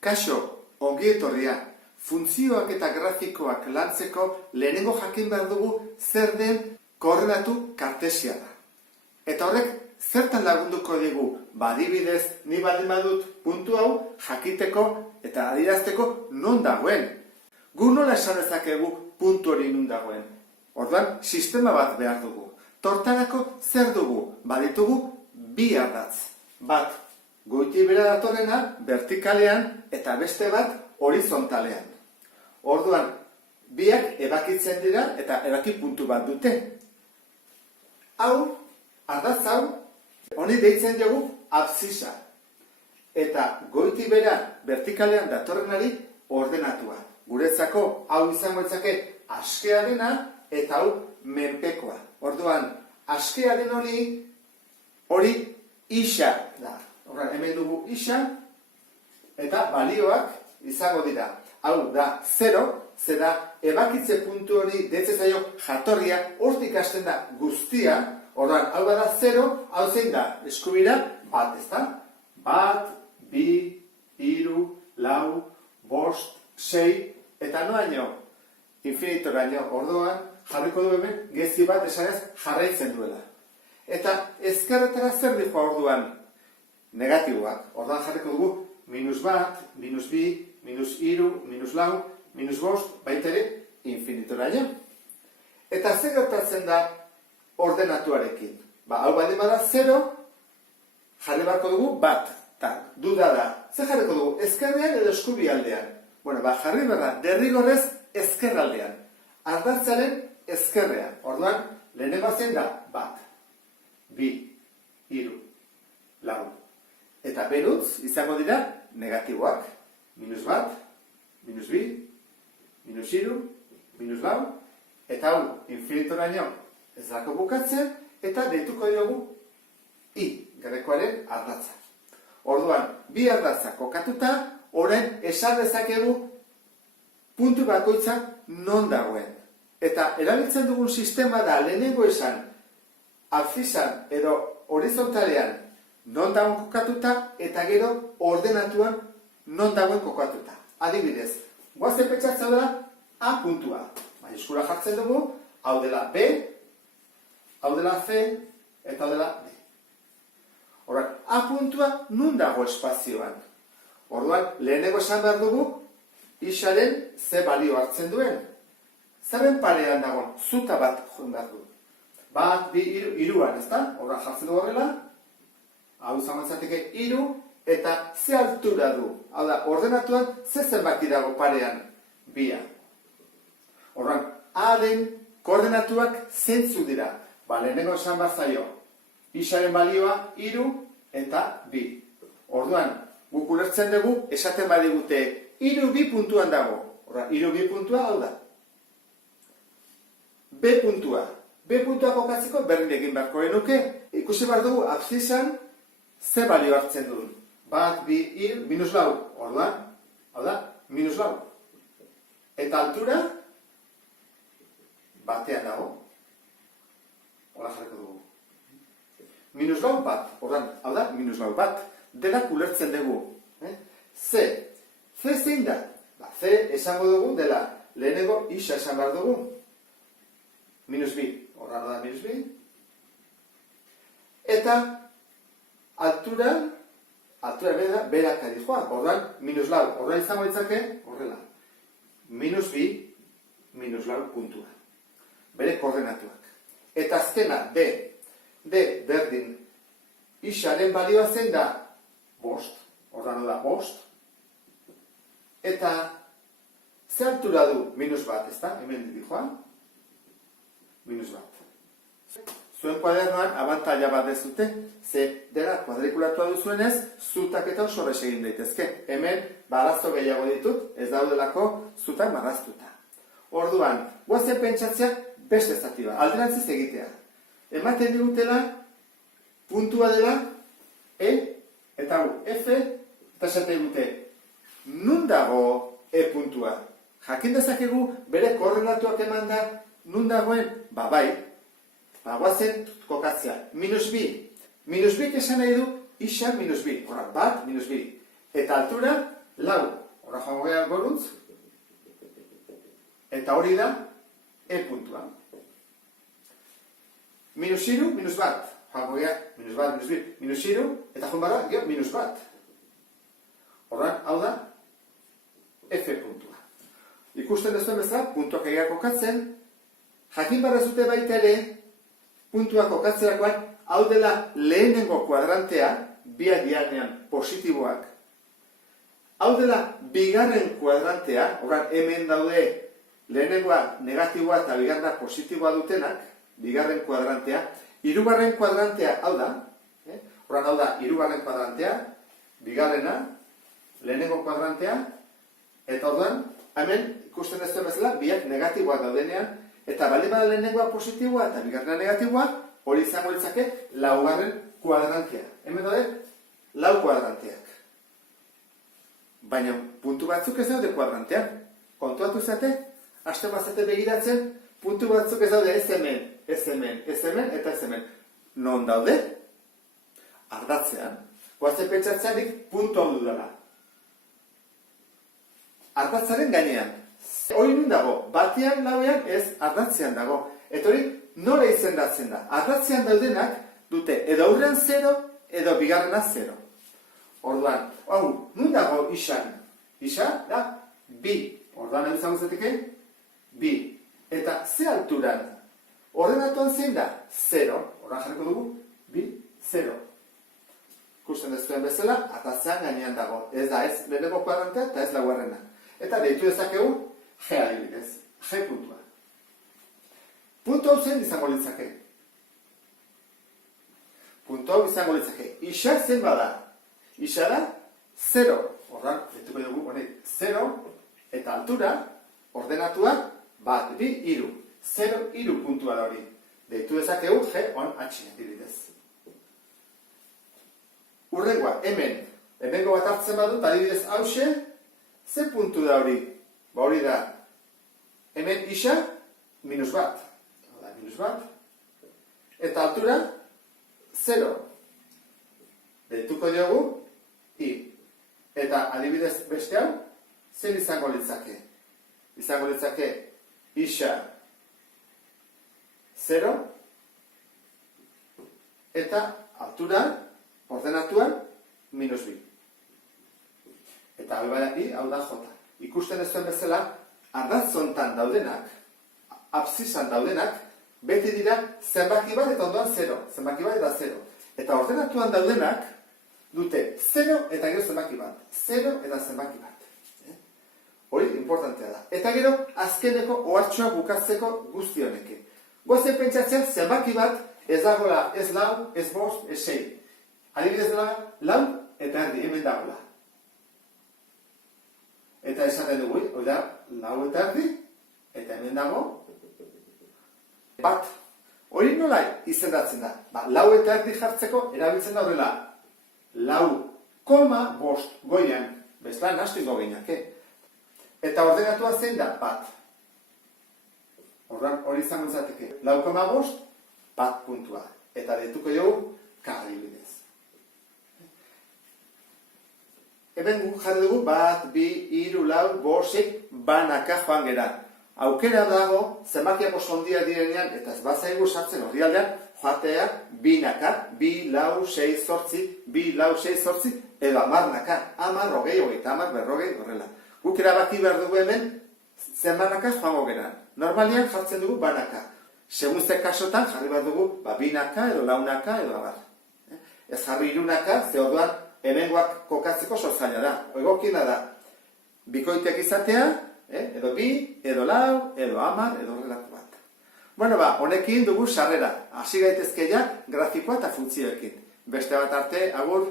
Kaixo, ongi etorria. Funtzioak eta grafikoak lantzeko lehenengo jakin behar dugu zer den koordinatu kartesiana. Eta horrek zertan lagunduko digu? Adibidez, ni baldin badut puntu hau jakiteko eta adierazteko non dagoen. Gu nola esan dezakegu puntu hori non dagoen? Orduan, sistema bat behar dugu. Tortarako zer dugu? Baditugu bi ardatz. Bat, goiti bera datorrena vertikalean eta beste bat horizontalean. Orduan, biak ebakitzen dira eta ebaki puntu bat dute. Hau, ardatz hau, honi deitzen dugu absisa. Eta goiti bera vertikalean datorrenari ordenatua. Guretzako hau izango litzake askearena eta hau menpekoa. Orduan, askearen hori isa da. Orduan, hemen dugu isa eta balioak izango dira. Hau da 0, zera ebakitze puntu hori deitzen zaio jatorria, hortik hasten da guztia. Orduan, hau bada 0, hau zein da? Eskubira bat, ezta? Bat, bi, hiru, lau, bost, sei, eta noaino? Infinitoraino. Orduan, jarriko du hemen gezi bat esanez jarraitzen duela. Eta ezkerretara zer dihoa orduan? Negatiboak. Orduan jarriko dugu minus bat, minus bi, minus hiru, minus lau, minus bost, baitere infinitoraino. Eta zer gertatzen da ordenatuarekin? Hau baldin bada 0, jarri barko dugu bat. Duda da. Zer jarriko dugu? Ezkerrean edo eskubi aldean? Jarri berda, derrigorrez ezkerraldean. Ardatzaren ezkerrean. Orduan, lehenengo zen da bat, bi, hiru, lau. Eta berutz izango dira negatiboak. Minus bat, minus bi, minus hiru, minus lau. Eta hau, infinitoraino ez dako bukatzen, eta deituko diogu i, grekoaren ardatza. Orduan, bi ardatza kokatuta, orain esan dezakegu puntu bakoitza non dagoen. Eta erabiltzen dugun sistema da lehenengo esan absisan edo horizontalean non dagoen kokatuta eta gero ordenatuan non dagoen kokatuta. Adibidez, guazen pentsatzen dela A puntua. Maiuskula jartzen dugu, hau dela B, hau dela C eta hau dela D. Orduan, A puntua nun dago espazioan. Orduan, lehenengo esan behar dugu isaren ze balio hartzen duen. Zeren parean dagoen, zuta bat joan behar du. Bat, bi, hiruan, ezta? Orduan jartzen du horrela, hau izango litzateke hiru, eta ze altura du. Hau da, ordenatuan ze zenbaki dago parean bia. Orduan, A-ren koordenatuak zeintzu dira. Lehenengo esan behar zaio, isaren balioa hiru eta bi. Orduan, guk ulertzen dugu, esaten badigute, hiru bi puntuan dago. Orduan, hiru bi puntua hau da. B puntua. B puntua kokatzeko berdin egin beharko genuke. Ikusi behar dugu, absisan ze balio hartzen duen. Bat, bi, hiru, minus lau. Orduan, hau da, minus lau. Eta altura, batean dago. Hola jarriko dugu. Minus lau bat. Orduan, hau da, minus lau bat. Denak ulertzen dugu. C. C zein da? C esango dugu dela lehenengo isa esan behar dugu. Minus bi. Horra da minus bi. Eta altura berak ari joa. Orduan, minus lau. Orduan izango ditzake, horrela. Minus bi, minus lau puntua. Bere koordenatuak. Eta azkena, D. D berdin. Isaren balioa zen da bost. Orduan da bost. Eta ze altura du minus bat, ezta? Hemen di joan. Minus bat. Zuen kuadernoan abantaila bat dezute, ze dela kuadrikulatua duzuenez, zutak eta osorrez egin daitezke. Hemen barazo gehiago ditut, ez daudelako zutak marraztuta. Orduan, guazen pentsatzea beste zati bat, alderantziz egitea. Ematen digutela, puntua dela, E, eta hau, F, eta esaten dute, nun dago E puntua? Jakin dezakegu bere koordinatuak eman da, nun dagoen? Bai. Guazen kokatzea. Minus bi. Minus bi esan nahi du isa minus bi. Horra, bat, minus bi. Eta altura, lau, horra joango gara goruntz, eta hori da E puntua. Minus iru, minus bat, joango gara, minus bat, minus bi, minus iru, eta joan bara, gero, minus bat. Horran, hau da, F puntua. Ikusten ez duen bezala, puntuak egia kokatzen, jakin barra zute baita ere, puntuak kokatzerakoan, hau dela lehenengo kuadrantea, biak dianean positiboak, hau dela bigarren kuadrantea, horran hemen daude lehenengoa negatiboa eta bigarrena positiboa dutenak, bigarren kuadrantea, hirugarren kuadrantea hau da, horran hau da hirugarren kuadrantea, bigarrena, lehenengo kuadrantea, eta orduan, hemen ikusten ez duen bezala, biak negatiboak daudenean, eta baldin bada lehenengoa positiboa eta bigarrena negatiboa, hori izango litzake laugarren kuadrantea. Hemen daude, lau kuadranteak. Baina puntu batzuk ez daude kuadrantean. Kontuatu zate, haste bazate begiratzen, puntu batzuk ez daude ez hemen, ez hemen, ez hemen, eta ez hemen. Non daude? Ardatzean. Guazen pentsatzeanik puntu hau dudala. Ardatzaren gainean. Hori nun dago? Batean, lauean, ez ardatzean dago. Eta hori nola izendatzen da? Ardatzean daudenak dute edo aurrean 0, edo bigarrena 0. Orduan, hau, nun dago isan? Isa da bi. Orduan, hau izango zeteke? Bi. Eta ze alturan? Ordenatuan zein da? 0. Orduan jarriko dugu? Bi, 0. Ikusten ez duen bezala, ardatzean gainean dago. Ez da, ez lehenengo kuadrantea eta ez laugarrena. Eta deitu dezakegu G adibidez, G puntua. Puntu hau zen izango litzake. Puntu hau izango litzake. Isa zen bada. Isa da 0. Horran, dituko dugu, honek 0 eta altura, ordenatua, bat, bi, iru. 0, iru puntua da hori. Deitu dezakegu G on H adibidez. Urrengoa, hemen. Hemengo bat hartzen badut, adibidez hause, ze puntu da hori? Ba hori da, hemen isa, minus bat. Minus bat. Eta altura, 0. Deituko diogu, I. Eta adibidez beste hau, zer izango litzake? Izango litzake, isa, 0. Eta altura, ordenatuan, minus 2. Eta hau badaki, hau da J. Ikusten ez duen bezala, ardatzontan daudenak, absisan daudenak, beti dira zenbaki bat eta ondoan 0. Zenbaki bat eta 0. Eta ordenatuan daudenak, dute 0 eta gero zenbaki bat. 0 eta zenbaki bat. Hori importantea da. Eta gero, azkeneko ohartxoa bukatzeko guzti honeke. Goazen pentsatzen zenbaki bat ez dagoela ez lau, ez bost, ez 6. Adibidez dela, lau eta erdi, hemen dagoela. Eta esaten dugu, hori da, lau eta erdi, eta hemen dago, bat. Hori nola izendatzen da? Ba, lau eta erdi jartzeko erabiltzen da horrela, lau, koma, bost, goian, bezala nahaztuko gehinak, Eta ordenatua zein da? Bat. Hori izango izateke, lau, koma, bost, bat puntua. Eta deituko dugu, K adibidez. Hemen jarri dugu, bat, bi, iru, lau, bosek, banaka joan gera. Aukera dago, zenbakiak oso ondia direnean, eta ez bazaigu sartzen horri aldean, joatea, binaka, bi, lau, sei, zortzi, bi, lau, sei, zortzi, edo amarnaka, amar, hogei, hogeita, amar, berrogei, horrela. Guk erabaki behar dugu hemen, zenbanaka joango gera. Normalian jartzen dugu banaka. Segun ze kasotan jarri behar dugu, binaka, edo launaka, edo abar. Ez jarri irunaka, ze orduan, hemengoak kokatzeko zaila da. Egokiena da, bikoitek izatea, edo bi, edo lau, edo amar, edo horrelako bat. Bueno, honekin dugu sarrera. Hasi gaitezke ja, grafikoa eta funtzioekin. Beste bat arte, agur.